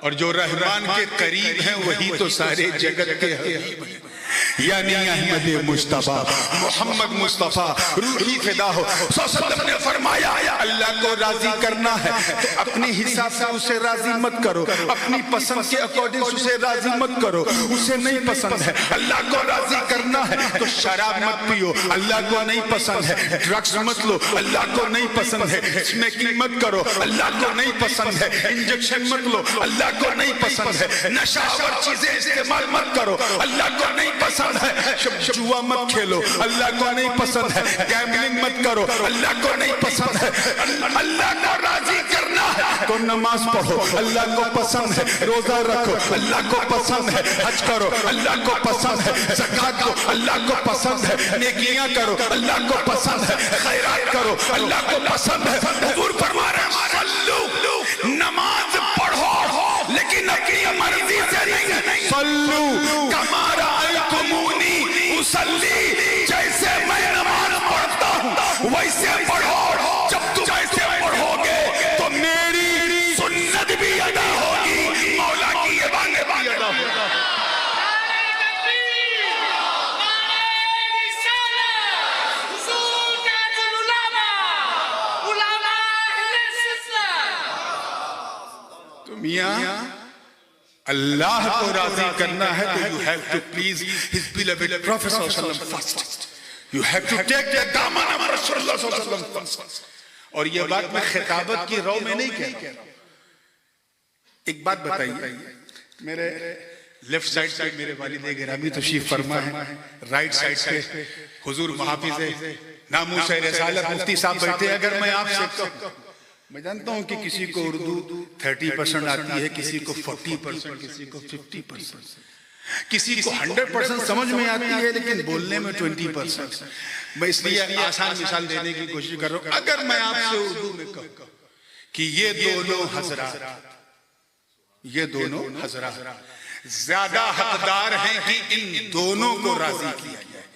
اور جو رحمان کے قریب ہیں وہی تو سارے جگت کے حبیب ہیں، یعنی احمد مصطفیٰ محمد مصطفیٰ روحی فدا ہو۔ صلی اللہ علیہ وسلم نے فرمایا اللہ کو راضی کرنا ہے تو اپنی حساب سے اسے راضی مت کرو، اپنی پسند کے اکارڈنگ اسے راضی مت کرو، اسے نہیں پسند ہے اللہ کو راضی کرنا ہے تو شراب مت پیو، اللہ کو نہیں پسند ہے، ڈرگز مت لو، اللہ کو نہیں پسند ہے، اسمیکنگ مت کرو، اللہ کو نہیں پسند ہے، انجیکشن مت لو، اللہ کو نہیں پسند ہے، نشہ آور چیزیں استعمال مت کرو، اللہ کو نہیں پسند ہے، جوا مت کھیلو، اللہ کو نہیں پسند ہے، گیملنگ مت کرو، اللہ کو نہیں پسند ہے۔ اللہ کو راضی کرنا ہے تو نماز پڑھو، اللہ کو پسند ہے، روزہ رکھو، اللہ کو پسند ہے، حج کرو، اللہ کو پسند ہے، زکوٰۃ دو، اللہ کو پسند ہے، نیکیاں کرو، اللہ کو پسند ہے، خیرات کرو، اللہ کو پسند ہے۔ حضور فرما رہے ہیں صلو، نماز پڑھو لیکن اپنی مرضی سے نہیں، صلو کما رأیتمونی اصلی، جیسے میں نماز پڑھتا ہوں ویسے پڑھو، جب تم ایسے پڑھو گے تو میری سنت بھی ادا ہوگی، مولا کی عبادت بھی ادا ہوگی۔ میاں اللہ کو راضی کرنا ہے تو you have to please his beloved Prophet صلی اللہ علیہ وسلم first. You have to take the دامن of رسول اللہ صلی اللہ علیہ وسلم first. اور یہ بات میں خطابت کی رو میں نہیں کہہ رہا ہوں۔ ایک بات بتائیے، میرے لیفٹ سائڈ پہ میرے والد گرامی تشریف فرما ہے، رائٹ سائڈ پہ حضور محافظ ناموس رسالت مفتی صاحب بیٹھے۔ اگر میں آپ سے میں جانتا ہوں کہ کسی کو اردو 30% آتی ہے، کسی کو 40%، کسی کو 50%، کسی کو 100% سمجھ میں آتی ہے لیکن بولنے میں 20%۔ میں اس لیے آسان مثال دینے کی کوشش کر رہا ہوں۔ اگر میں آپ سے اردو میں کہوں کہ یہ دونوں حضرات زیادہ حقدار ہیں کہ ان دونوں کو راضی کیا جائے،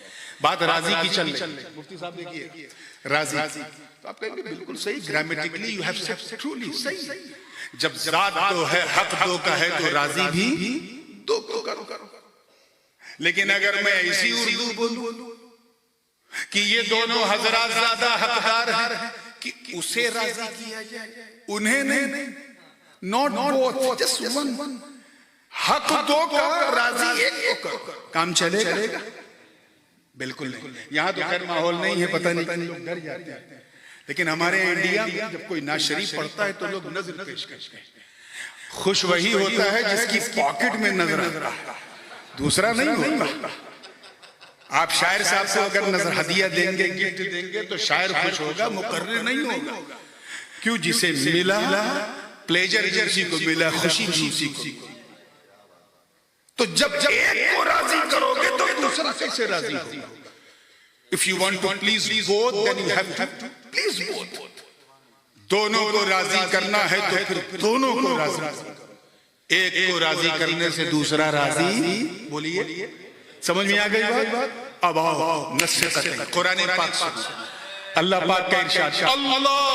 بات راضی کی چل رہی، مفتی صاحب دیکھیے راضی، تو آپ کہیں گے بالکل صحیح، grammatically you have said truly صحیح، جب ذات دو ہے حق دو کا ہے تو راضی بھی دو کو کرو۔ لیکن اگر میں ایسی اردو بولوں کہ یہ دونوں حضرات زیادہ حقدار ہیں کہ اسے راضی کیا جائے، انہیں نہیں، not both just one، حق دو کا راضی ایک کو کرو، کام چلے گا؟ بالکل نہیں۔ یہاں تو خیر ماحول نہیں ہے، پتہ نہیں کہ لوگ ڈر جاتے ہیں، لیکن ہمارے انڈیا میں جب کوئی نعت شریف پڑھتا ہے تو لوگ نظر پیش کرتے ہیں۔ خوش وہی ہوتا ہے جس کی پاکٹ میں نظر آتا ہے، دوسرا نہیں ہوتا۔ آپ شاعر صاحب سے اگر نظر ہدیہ دیں گے، گفٹ دیں گے تو شاعر خوش ہوگا، مقرر نہیں ہوگا۔ کیوں؟ جسے ملا پلیجر اسی کو ملا، خوشی اسی کو۔ تو جب ایک کو راضی کرو گے تو دوسرا کیسے راضی ہوگا؟ If you want to please both, then you have to please both. دونوں کو راضی کرنا ہے تو پھر دونوں کو راضی کرو۔ ایک کو راضی کرنے سے دوسرا راضی، بولیے سمجھ میں آ گئی بات؟ اب آؤ نص قطعی قرآن پاک سے اللہ پاک کا ارشاد، اللہ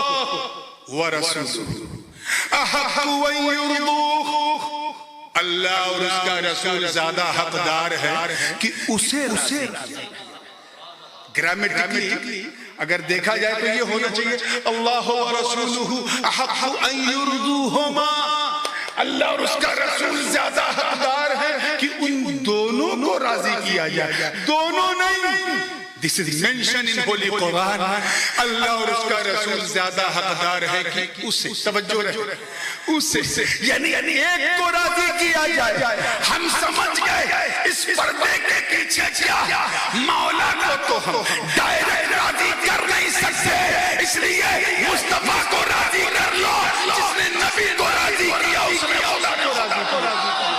ورسولہ احق ان یرضوہ، اللہ اور اس کا رسول زیادہ حقدار ہے کہ اسے راضی کریں۔ گرامیٹیکلی اگر دیکھا جائے تو یہ ہونا چاہیے اللہ و رسولہ احق ان یرضوہما، اللہ اور اس کا رسول زیادہ حقدار ہے کہ ان دونوں کو راضی کیا جائے، دونوں نہیں۔ This is mentioned in Holy Quran. اللہ اور اس کا رسول زیادہ حقدار ہے کہ اسے، توجہ رہے، اسے یعنی ایک کو راضی کیا جائے۔ ہم سمجھ گئے اس پردے کے پیچھے کیا، مولا کو تو ہم ڈائریکٹ راضی کر نہیں سکتے، اس لیے مصطفیٰ کو راضی کر لو، جس نے نبی کو راضی کیا اس نے مولا کو راضی کیا۔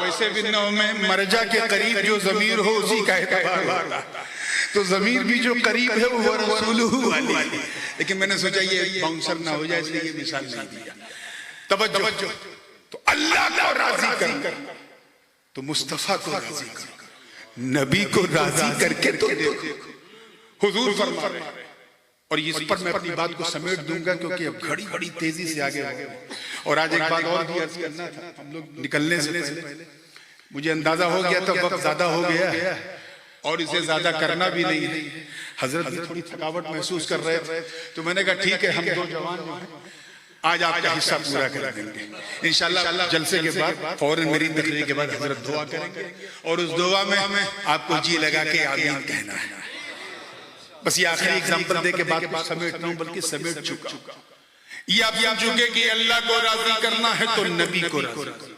ویسے بھی میں مرجع کے قریب جو ضمیر ہو اسی کا اعتبار ہوتا، تو ضمیر بھی جو قریب ہے وہ رسولہ والی، لیکن میں نے سوچا یہ باؤنسر نہ ہو جائے اس لیے یہ مثال نہیں دیا۔ توجہ، تو اللہ کو راضی کرنا تو مصطفیٰ کو راضی کرنا، نبی کو راضی کر کے تو دیکھو۔ حضور فرما رہے ہیں. اور اس پر میں اپنی بات کو سمیٹ دوں گا کیونکہ اب گھڑی بڑی تیزی سے آگے ہو گئے. اور آج ایک بات اور بھی عرض کرنا تھا. ہم لوگ نکلنے سے پہلے مجھے اندازہ ہو گیا تھا وقت زیادہ ہو گیا ہے اور اسے زیادہ کرنا بھی نہیں ہے. حضرت بھی تھوڑی تھکاوٹ محسوس کر رہے تھے تو میں نے کہا ٹھیک ہے ہم دو جوان جو ہیں آج آپ کا حصہ پورا کر دیں گے انشاءاللہ. جلسے کے بعد فوراً میری تقریر کے بعد حضرت دعا کریں گے اور اس دعا میں آپ کو جی لگا کے آمین کہنا ہے. بس یہ آخری ایگزامپل دے کے بات کو سمیٹنا ہوں بلکہ سمیٹ چکا. یہ آپ سمجھو گے کہ اللہ کو راضی کرنا ہے تو نبی کو راضی کرو.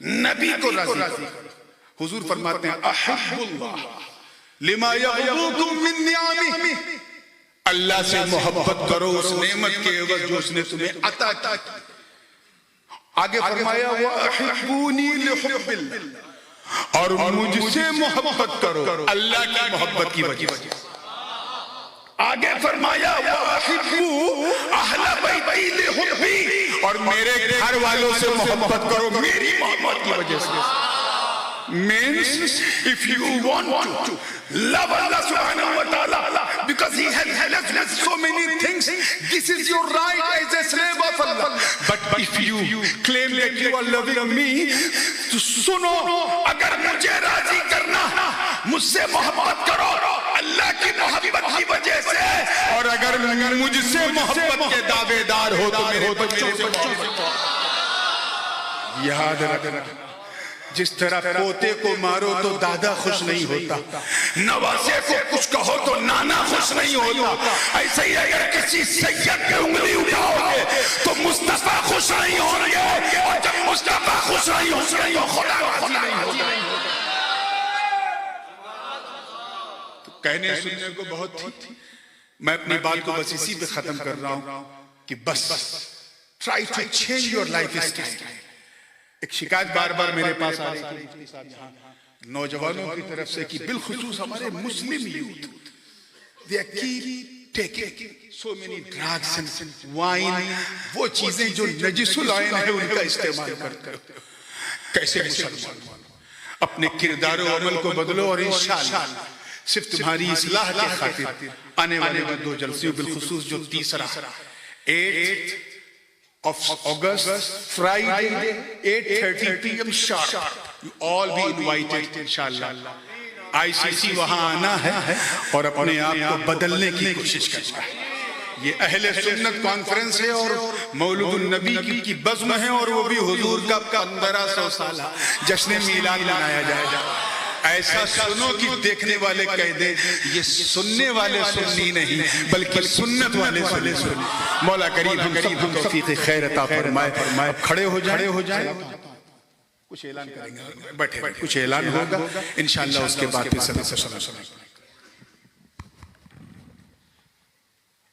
نبی کو راضی کرو. حضور فرماتے ہیں احب اللہ لما یغدوکم من نعمہ. اللہ سے محبت کرو اس نعمت کے عوض جو اس نے تمہیں عطا کی. آگے فرمایا وَأَحِبُّونِي لِحُبِّ اللَّهِ اور مجھ سے محبت کرو اللہ کی محبت کی وجہ سے. آگے فرمایا وَأَحِبُّوا أَهْلَ بَيْتِي لِحُبِّي اور میرے گھر والوں سے محبت کرو میری محبت کی وجہ سے. Means if you want to love Allah subhanahu wa ta'ala because he has blessed with so many things, this is your right as a slave of Allah. But if you claim that you are loving me, تو سنو اگر مجھے راضی کرنا مجھ سے محبت کرو اللہ کی محبت کی وجہ سے اور اگر مجھ سے محبت کے دعوے دار ہو تو میرے بچوں سے محبت کرو. یاد رکھنا جس طرح پوتے کو مارو تو دادا خوش نہیں ہوتا, نواسے کو کچھ کہو تو نانا خوش نہیں ہوتا, ایسے ہی اگر کسی سید پہ انگلی اٹھاؤ گے تو مصطفیٰ خوش نہیں ہوں گے اور جب مصطفیٰ خوش نہیں ہوں گے تو خدا خوش نہیں ہوگا. تو کہنے سننے کو بہت تھی, میں اپنی بات کو بس اسی پہ ختم کر رہا ہوں کہ بس try to change your lifestyle. ایک شکایت بار بار میرے پاس آ رہی تھی نوجوانوں کی طرف سے کہ بالخصوص ہمارے Muslim youth they keep taking so many drugs and wine, وہ چیزیں جو نجس العین ہے ان کا استعمال کرتے ہو. کیسے مسلمان اپنے کردار و عمل کو بدلو اور انشاءاللہ صرف تمہاری اصلاح کے خاطر آنے والے میں 2 جلسے بالخصوص جو 8 of August, Friday, 8:30 p.m. sharp. You all be invited, inshallah. ICC وہاں آنا ہے اور اپنے آپ کو بدلنے کی کوشش کرنا ہے. یہ اہل سنت کانفرنس ہے اور مولود النبی کی بزم ہے اور وہ بھی حضور کا 1500 سالہ جشن میلاد منایا جائے گا. ایسا سنو کہ دیکھنے والے کہہ دیں یہ سننے والے سنی نہیں بلکہ سنت والے سنی. مولا کریم ہم سب کو توفیق خیر عطا فرمائے. اب کھڑے ہو جائیں کچھ اعلان کریں گے, بیٹھے کچھ اعلان ہوگا انشاءاللہ اس کے بعد پھر سب سنا.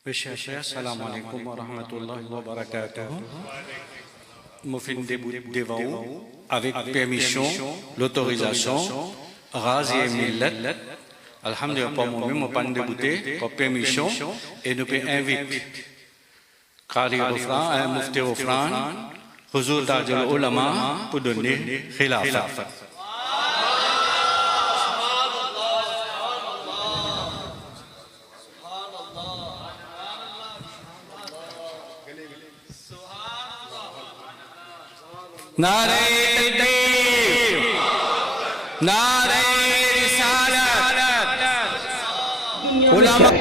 Assalamu alaikum wa rahmatullahi wa barakatuh. Moufine devant vous, avec permission, l'autorisation, Ghazi et Millet, Alhamdulillah pour moi-même, mon pan débouté, pour permission, et nous pouvons inviter Qari Rofran, Mufti Rofran, Huzur Tajul Ulama, pour donner Khilafa. نعرہ تکبیر, نعرہ رسالت, علماء.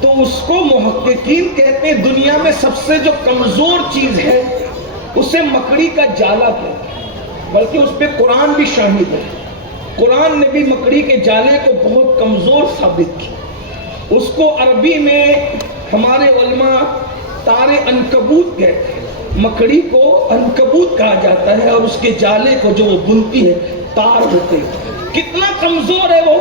تو اس کو محققین کہتے ہیں دنیا میں سب سے جو کمزور چیز ہے اسے مکڑی کا جالا کہتے ہیں, بلکہ اس پہ قرآن بھی شامل ہے. قرآن نے بھی مکڑی کے جالے کو بہت کمزور ثابت کیا. اس کو عربی میں ہمارے علماء تار عنکبوت کہتے ہیں. مکڑی کو عنکبوت کہا جاتا ہے اور اس کے جالے کو جو وہ بنتی ہے تار ہوتے ہیں. کتنا کمزور ہے وہ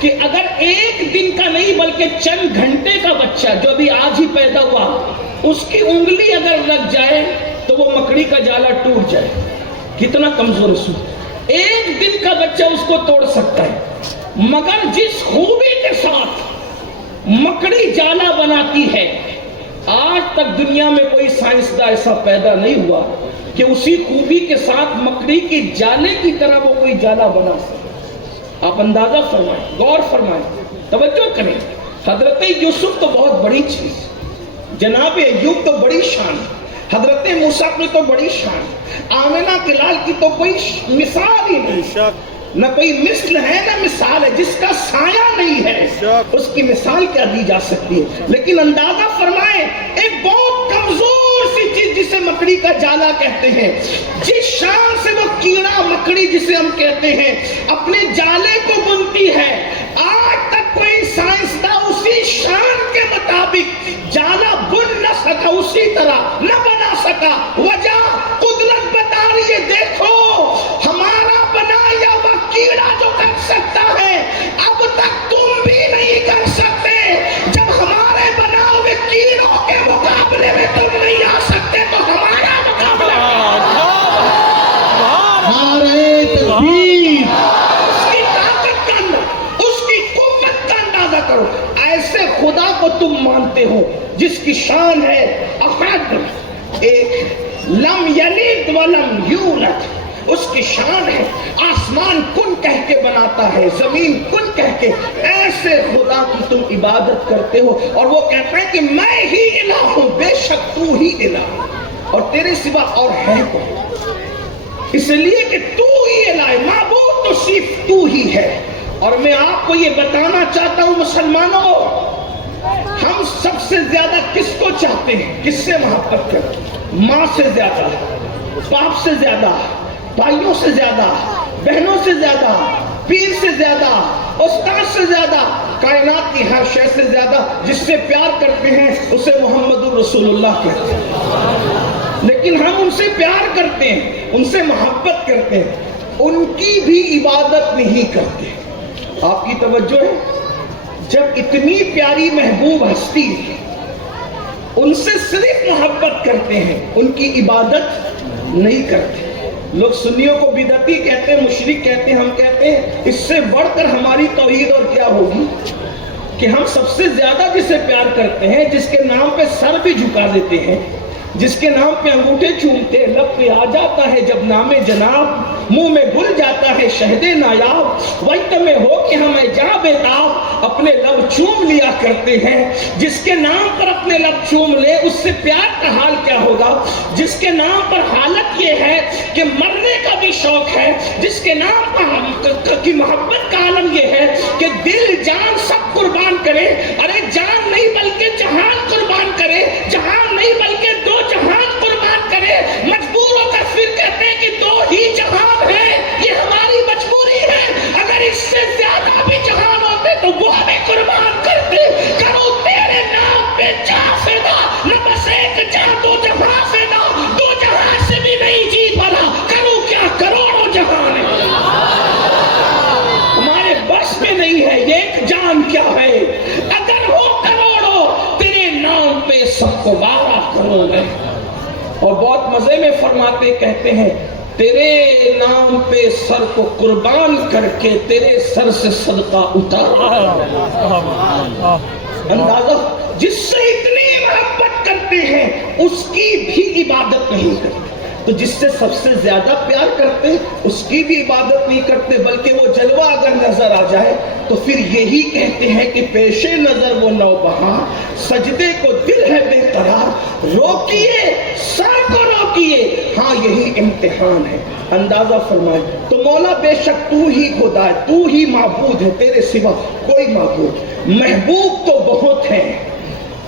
کہ اگر ایک دن کا نہیں بلکہ چند گھنٹے کا بچہ جو ابھی آج ہی پیدا ہوا اس کی انگلی اگر لگ جائے تو وہ مکڑی کا جالا ٹوٹ جائے. کتنا کمزور ہے. ایک دن کا بچہ اس کو توڑ سکتا ہے, مگر جس خوبی کے ساتھ مکڑی جالا بناتی ہے آج تک دنیا میں کوئی سائنسداں ایسا پیدا نہیں ہوا کہ اسی خوبی کے ساتھ مکڑی کی جالے کی طرح وہ کوئی جالا بنا سکے. آپ اندازہ فرمائیں, غور فرمائیں, توجہ کریں. حضرت یوسف تو بہت بڑی چیز, جناب ایوب تو بڑی شان, حضرت موسیٰ کی تو بڑی شان, آمنہ کے لال کی تو کوئی مثال ہی نہیں, نہ کوئی مثل ہے نہ مثال ہے. جس کا سایہ نہیں ہے اس کی مثال کیا دی جا سکتی ہے. لیکن اندازہ فرمائیں, ایک بہت کمزور سی چیز جسے مکڑی کا جالا کہتے ہیں, جس شان سے وہ کیڑا مکڑی جسے ہم کہتے ہیں اپنے جالے کو بنتی ہے, آج تک کوئی سائنسداں اسی شان کے مطابق جالا بن نہ سکا, اسی طرح نہ بنا سکا. وجہ قدرت بتا رہی ہے, دیکھو ہمارا بنایا ہوا کیڑا جو کر سکتا ہے اب تک تم بھی نہیں کر سکتے. جب ہمارے بناؤ ہوئے کیڑوں کے مقابلے میں تم نہیں آ سکتے تو ہمارا مقابلہ ایسے خدا کو تم مانتے ہو جس کی شان ہے احد, ایک لم یلد ولم یولد, اس کی شان ہے آسمان کن کہہ کے بناتا ہے, زمین کن کہہ کے. ایسے خدا کی تم عبادت کرتے ہو اور وہ کہتا ہے کہ میں ہی الہ ہوں, بے شک تو ہی الہ, اور تیرے سوا اور ہے کون, اس لیے کہ تو ہی الہ ہے, معبود تو صرف تو ہی ہے. اور میں آپ کو یہ بتانا چاہتا ہوں مسلمانوں, ہم سب سے زیادہ کس کو چاہتے ہیں, کس سے محبت کرتے ہیں؟ ماں سے زیادہ, باپ سے زیادہ, بھائیوں سے زیادہ, بہنوں سے زیادہ, پیر سے زیادہ, استاد سے زیادہ, کائنات کی ہر شے سے زیادہ. جس سے پیار کرتے ہیں اسے محمد الرسول اللہ کہتے ہیں. لیکن ہم ان سے پیار کرتے ہیں, ان سے محبت کرتے ہیں, ان کی بھی عبادت نہیں کرتے. آپ کی توجہ ہے, جب اتنی پیاری محبوب ہستی ان سے صرف محبت کرتے ہیں, ان کی عبادت نہیں کرتے. لوگ سنیوں کو بدعتی کہتے ہیں, مشرک کہتے ہیں, ہم کہتے ہیں اس سے بڑھ کر ہماری توحید اور کیا ہوگی کہ ہم سب سے زیادہ جسے پیار کرتے ہیں, جس کے نام پہ سر بھی جھکا دیتے ہیں, جس کے نام پہ انگوٹھے چومتے, لب پہ آ جاتا ہے جب نام جناب, منہ میں گل جاتا ہے شہد نایاب, وقت میں ہو کہ ہمیں جا بےتاب اپنے لب چوم لیا کرتے ہیں. جس کے نام پر اپنے لب چوم لے اس سے پیار کا حال کیا ہوگا, جس کے نام پر حالت یہ ہے کہ مرنے کا بھی شوق ہے, جس کے نام پر کی محبت کا عالم یہ ہے کہ دل جان سب قربان کرے. ارے جان نہیں بلکہ جہان قربان کرے, جہان نہیں بلکہ دو جہان قربان کرے. مجبور ہو کر پھر کہتے ہیں کہ دو ہی جہان ہے, یہ ہماری مجبوری ہے. اگر اس سے زیادہ بھی جہان ہوتے تو وہ ہمیں قربان کرتے. کرو تیرے نام پہ جا فدا, نہ بس ایک جا دو جہاں فدا, دو جہاں سے بھی نہیں جی بنا, کرو کیا کروڑوں جہان ہے. ہمارے بس میں نہیں ہے, ایک جان کیا ہے, اگر ہو کروڑوں تیرے نام پہ سب کو وعدہ کروں میں. اور بہت مزے میں فرماتے کہتے ہیں تیرے نام پہ سر کو قربان کر کے تیرے سر سے صدقہ اتارا. اندازہ, جس سے اتنی محبت کرتے ہیں اس کی بھی عبادت نہیں کرتے. تو جس سے سب سے زیادہ پیار کرتے اس کی بھی عبادت نہیں کرتے, بلکہ وہ جلوہ اگر نظر آ جائے تو پھر یہی کہتے ہیں کہ پیش نظر وہ نوبہاں, سجدے کو دل ہے بے قرار, روکیے سر کو روکیے, ہاں یہی امتحان ہے. اندازہ فرمائے تو مولا بے شک تو ہی خدا ہے, تو ہی معبود ہے, تیرے سوا کوئی معبود. محبوب تو بہت ہیں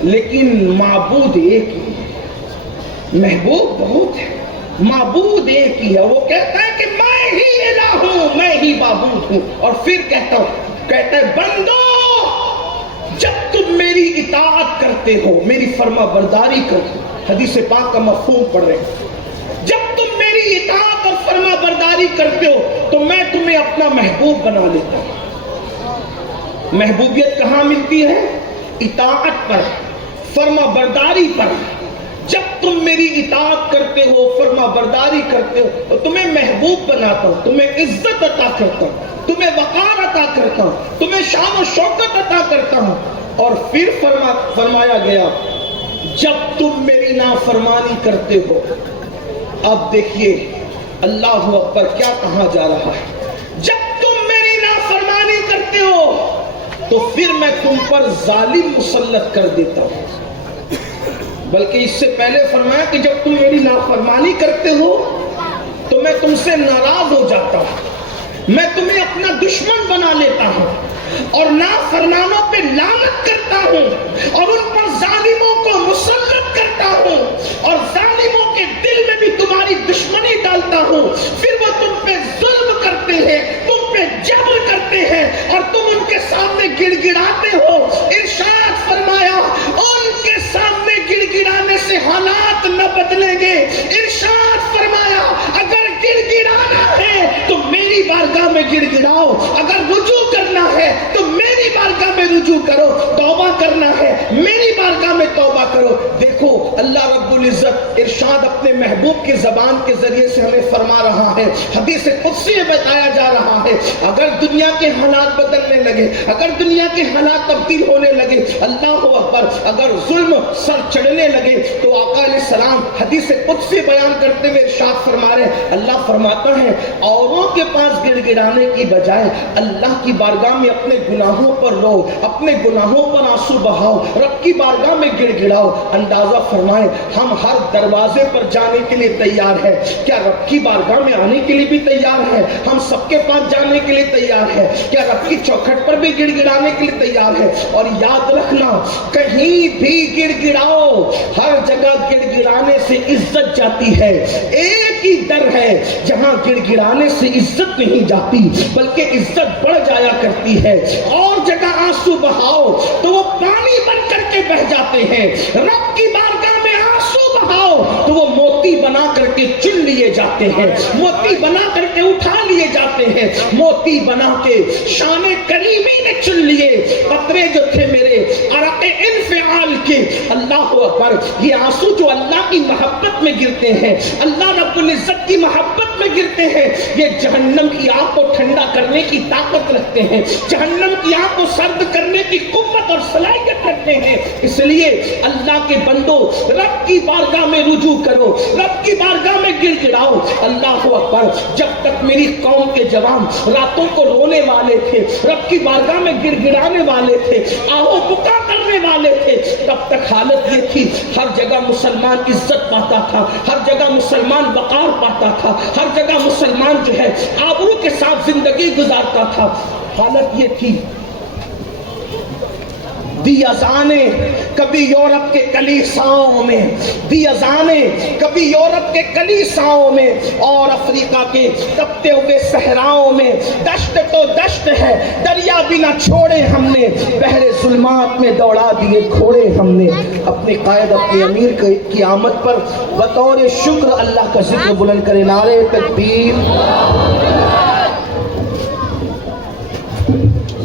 لیکن معبود ایک ہی ہے. محبوب بہت ہے, معبود ایک ہی ہے. وہ کہتا ہے کہ میں ہی الہ ہوں, میں ہی معبود ہوں. اور پھر کہتا ہے بندو جب تم میری اطاعت کرتے ہو, میری فرما برداری کرتے ہو, حدیث پاک کا مفہوم پڑھ رہے ہیں, جب تم میری اطاعت اور فرما برداری کرتے ہو تو میں تمہیں اپنا محبوب بنا لیتا ہوں. محبوبیت کہاں ملتی ہے؟ اطاعت پر, فرما برداری پر. جب تم میری اطاعت کرتے ہو, فرما برداری کرتے ہو, تو تمہیں محبوب بناتا ہوں, تمہیں عزت عطا کرتا ہوں, تمہیں وقار عطا کرتا ہوں, تمہیں شان و شوکت عطا کرتا ہوں. اور پھر فرمایا گیا جب تم میری نافرمانی کرتے ہو, اب دیکھیے اللہ اکبر کیا کہا جا رہا ہے, جب تم میری نافرمانی تو پھر میں تم پر ظالم مسلط کر دیتا ہوں. بلکہ اس سے پہلے فرمایا کہ جب تم میری نافرمانی کرتے ہو تو میں تم سے ناراض ہو جاتا ہوں, میں تمہیں اپنا دشمن بنا لیتا ہوں اور نافرمانوں پہ لعنت کرتا ہوں اور ان پر ظالموں کو مسلط کرتا ہوں اور ظالموں کے دل میں بھی تمہاری دشمنی ڈالتا ہوں. پھر وہ تم پہ ظلم کرتے ہیں, تم پہ جبر کرتے ہیں اور تم ان کے سامنے گڑ گڑاتے ہو. ارشاد فرمایا ان کے سامنے گڑ گڑانے سے حالات نہ بدلیں گے. ارشاد فرمایا اگر گڑ گڑانا ہے تو میری بارگاہ میں گڑ گڑاؤ, اگر رجوع کرنا ہے تو میری بارگاہ میں رجوع کرو, توبہ کرنا ہے میری بارگاہ میں توبہ کرو. دیکھو اللہ رب العزت ارشاد اپنے محبوب کی زبان کے ذریعے سے ہمیں فرما رہا ہے, حدیث قدسی میں بتایا جا رہا ہے اگر دنیا کے حالات بدلنے لگے, اگر دنیا کے حالات تبدیل ہونے لگے, اللہ اکبر, اگر ظلم سر چڑھنے لگے تو آقا علیہ السلام حدیث قدسی بیان کرتے ہوئے ارشاد فرما رہے ہیں, اللہ فرماتا ہے اوروں کے پاس گڑ گڑانے کی بجائے اللہ کی بارگاہ میں اپنے گناہوں پر رو, اپنے گناہوں پر آنسو بہاؤ, رب کی بارگاہ میں گڑ گڑاؤ. اندازہ فرمائیں ہم ہر دروازے پر جانے کے لیے تیار ہے, کیا رب کی بارگاہ میں آنے کے لیے بھی تیار ہے؟ ہم سب کے پاس جانے کے لیے تیار ہے, کیا رب کی چوکھٹ پر بھی گڑ گڑانے کے لیے تیار ہے؟ اور یاد رکھنا کہیں بھی گڑ گڑاؤ, ہر جگہ گڑ گڑانے سے عزت جاتی ہے. ایک ہی در ہے جہاں گڑ گڑانے سے عزت نہیں جاتی بلکہ عزت بڑھ جایا کرتی ہے. اور جگہ آنسو بہاؤ تو وہ پانی بن کر کے بہ جاتے ہیں, رب کی بارگاہ میں آنسو بہاؤ تو وہ موتی بنا کر کے چن لیے جاتے ہیں, موتی بنا کر کے اٹھا لیے جاتے ہیں, موتی بنا کے شان کریمی نے چن لیے. قطرے جو تھے میرے عرق انفعال کے, اللہ اکبر, یہ آنسو جو اللہ کی محبت میں گرتے ہیں, اللہ رب العزت کی محبت میں گرتے ہیں, یہ جہنم کی آگ کو ٹھنڈا کرنے کی طاقت رکھتے ہیں, جہنم کی آگ کو سرد کرنے کی قوت اور صلاحیت رکھتے ہیں. اس لیے اللہ کے بندو رب کی بارگاہ میں رجوع کرو, رب کی بارگاہ میں گڑ گڑاؤ. اللہ اکبر, جب تک میری قوم کے جوان راتوں کو رونے والے تھے, رب کی بارگاہ میں گڑ گڑانے والے تھے, آہو بکا کرنے والے تھے, تب تک حالت یہ تھی ہر جگہ مسلمان عزت پاتا تھا, ہر جگہ مسلمان وقار پاتا تھا, ہر جگہ مسلمان جو ہے آبرو کے ساتھ زندگی گزارتا تھا. حالت یہ تھی دی اذانیں کبھی یورپ کے کلیساؤں میں, دی اذانیں کبھی یورپ کے کلیساؤں میں اور افریقہ کے تپتے ہوئے صحراؤں میں. دشت تو دشت ہے, دریا بھی نہ چھوڑے ہم نے, بحر ظلمات میں دوڑا دیے گھوڑے ہم نے. اپنے قائد اپنے امیر کی آمد پر بطور شکر اللہ کا ذکر بلند کرے, نعرے تکبیر.